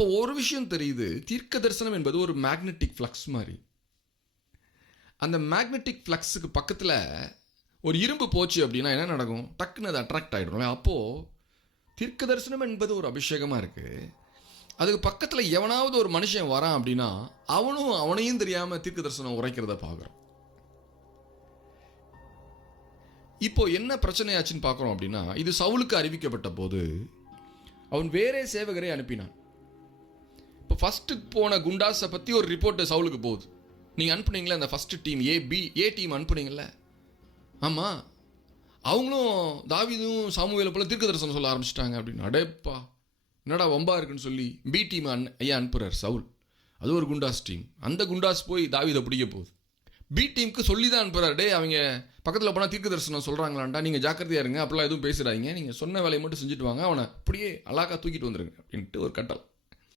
இப்போ ஒரு விஷயம் தெரியுது, தீர்க்க தரிசனம் என்பது ஒரு மேக்னெட்டிக் ஃப்ளக்ஸ் மாதிரி. அந்த மேக்னெட்டிக் ஃப்ளக்ஸுக்கு பக்கத்தில் ஒரு இரும்பு போச்சு அப்படின்னா என்ன நடக்கும்? டக்குன்னு அது அட்ராக்ட் ஆகிடும். அப்போது தீர்க்க தரிசனம் என்பது ஒரு அபிஷேகமாக இருக்குது. அதுக்கு பக்கத்தில் எவனாவது ஒரு மனுஷன் வரான் அப்படின்னா அவனையும் தெரியாமல் தீர்க்க தரிசனம் உரைக்கிறத பார்க்குறோம். இப்போ என்ன பிரச்சனையாச்சுன்னு பார்க்குறோம் அப்படின்னா, இது சவுலுக்கு அறிவிக்கப்பட்ட போது அவன் வேறே சேவகரை அனுப்பினான். இப்போ ஃபஸ்ட்டு போன குண்டாஸை பற்றி ஒரு ரிப்போர்ட்டு சவுலுக்கு போகுது. நீங்கள் அனுப்புனீங்களே அந்த ஃபஸ்ட்டு டீம் ஏ டீம் அனுப்புனீங்களே, ஆமாம், அவங்களும் தாவீதும் சாமுவேலை போல தீர்க்க தரிசனம் சொல்ல ஆரம்பிச்சிட்டாங்க அப்படின்னு. அடேப்பா, என்னடா வம்பா இருக்குன்னு சொல்லி பி டீம் ஐயா அனுப்புகிறார் சவுல். அது ஒரு குண்டாஸ் டீம். அந்த குண்டாஸ் போய் தாவீதை பிடிக்க போகுது. பி டீமுக்கு சொல்லி தான் அனுப்புகிறார், டே அவங்க பக்கத்தில் போனால் தீர்க்க தரிசனம் சொல்கிறாங்களான்டா, நீங்கள் ஜாக்கிரதையாக இருங்க, அப்படிலாம் எதுவும் பேசுகிறாங்க, நீங்கள் சொன்ன வேலையை மட்டும் செஞ்சுட்டு வாங்க, அவனை அப்படியே அழகாக தூக்கிட்டு வந்துருங்க அப்படின்ட்டு ஒரு கட்டல்.